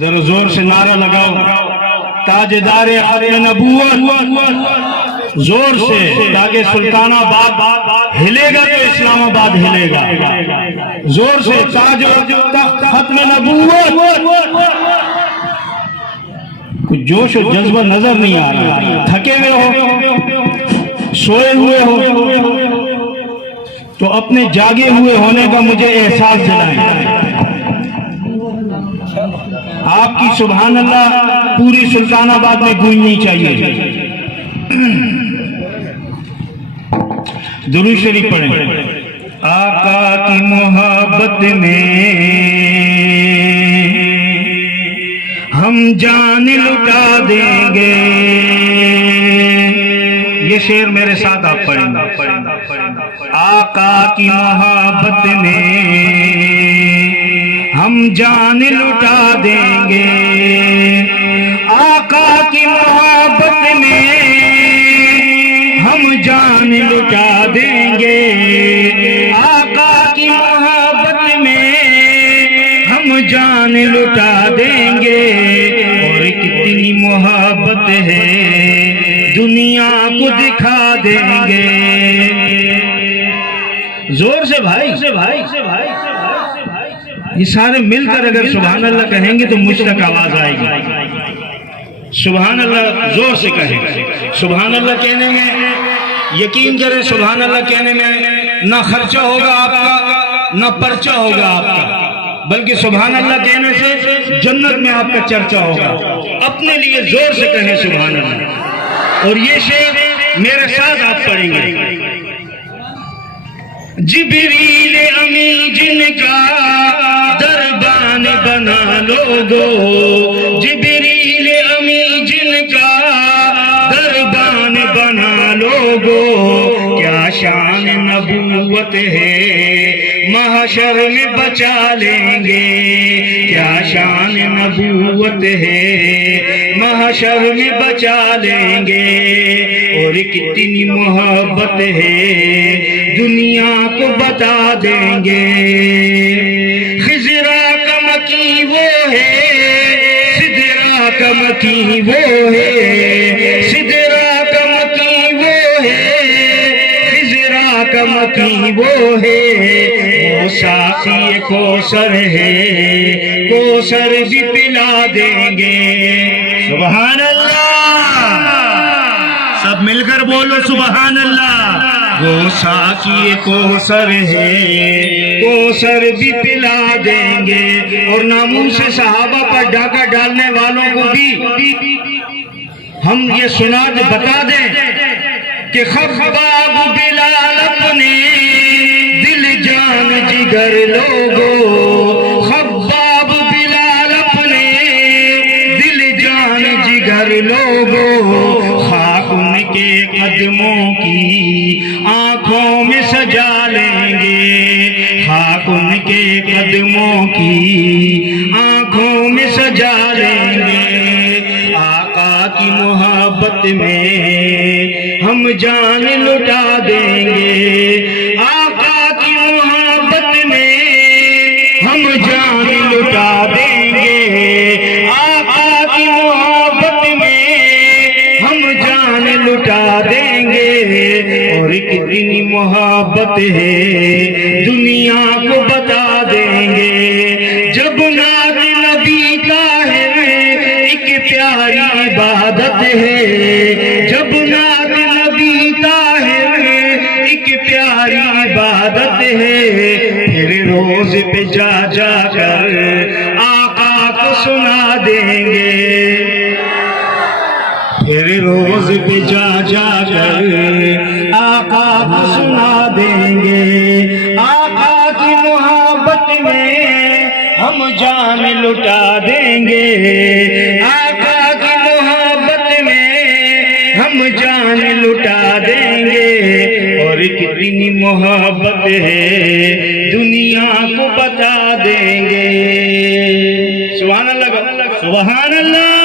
ذرا زور سے نعرہ لگاؤ، تاجدار ختم نبوت، زور سے، تاکہ سلطان آباد ہلے گا تو اسلام آباد ہلے گا، زور سے، تاج و تخت ختم نبوت۔ کچھ جوش و جذبہ نظر نہیں آ رہا، تھکے ہوئے ہو، سوئے ہوئے ہو تو اپنے جاگے ہوئے ہونے کا مجھے احساس دلائیں۔ آپ کی سبحان اللہ پوری سلطان آباد میں گونجنی چاہیے۔ درود شریف پڑھیں۔ آقا کی محبت میں ہم جان لٹا دیں گے، یہ شعر میرے ساتھ آپ پڑھیں گے۔ آقا کی محبت میں ہم جان لٹا دیں گے، آقا کی محبت میں ہم جان لٹا دیں گے، آقا کی محبت میں ہم جان لٹا دیں گے۔ اور کتنی محبت ہے دنیا کو دکھا دیں گے۔ زور سے بھائی، یہ سارے مل کر اگر سبحان اللہ کہیں گے تو مجھ تک آواز آئے گی۔ سبحان اللہ زور سے کہیں۔ سبحان اللہ کہنے میں یقین کریں، سبحان اللہ کہنے میں نہ خرچہ ہوگا آپ کا، نہ پرچہ ہوگا آپ کا، بلکہ سبحان اللہ کہنے سے جنت میں آپ کا چرچا ہوگا۔ اپنے لیے زور سے کہیں سبحان اللہ۔ اور یہ شعر میرے ساتھ آپ پڑھیں گے۔ جبریل امی جن کا دربان بنا لوگو، جبریل امی جن کا دربان بنا لوگو، کیا شان نبوت ہے محشر میں بچا لیں گے، کیا شان نبوت ہے محشر میں بچا لیں گے۔ اور کتنی محبت ہے دنیا کو بتا دیں گے۔ خضرا کا مکی وہ ہے، سدرا کا مکی وہ ہے، سدرا کا مکی وہ ہے، خضرا کا مکی وہ ہے۔ وہ ساقی کوثر ہے، کوثر بھی پلا دیں گے۔ سبحان اللہ، سب مل کر بولو سبحان اللہ۔ وہ ساقی کوثر ہے، کوثر بھی پلا دیں گے۔ اور ناموس سے صحابہ پر ڈاکہ ڈالنے والوں کو بھی ہم یہ سنا بتا دیں کہ خباب بلال اپنے دل جان جگر لوگو، خباب بلال اپنے دل جان جگر لوگو، خاک ان کے قدموں کی آنکھوں میں سجا لیں گے، خاک ان کے قدموں کی آنکھوں میں سجا لیں گے۔ آقا کی محبت میں ہم جان لٹا دیں گے، آقا کی محبت میں ہم جان لٹا دیں گے، آقا کی محبت میں ہم جان لٹا دیں گے۔ اور کتنی محبت ہے دنیا کو بتا دیں گے۔ جب نعت نبی طاہر ایک پیاری عبادت ہے، جب نعت نبی طاہر ایک پیاری عبادت ہے، پھر روز پہ جا جا کر آقا کو سنا دیں گے، پھر روز پہ جا جا کر آقا کو سنا دیں گے۔ آقا کی محبت میں ہم جان لٹا دیں گے، آقا کی محبت میں ہم جان لٹا دیں گے۔ اور کتنی محبت ہے دنیا کو بتا دیں گے۔ سبحان اللہ، سبحان اللہ۔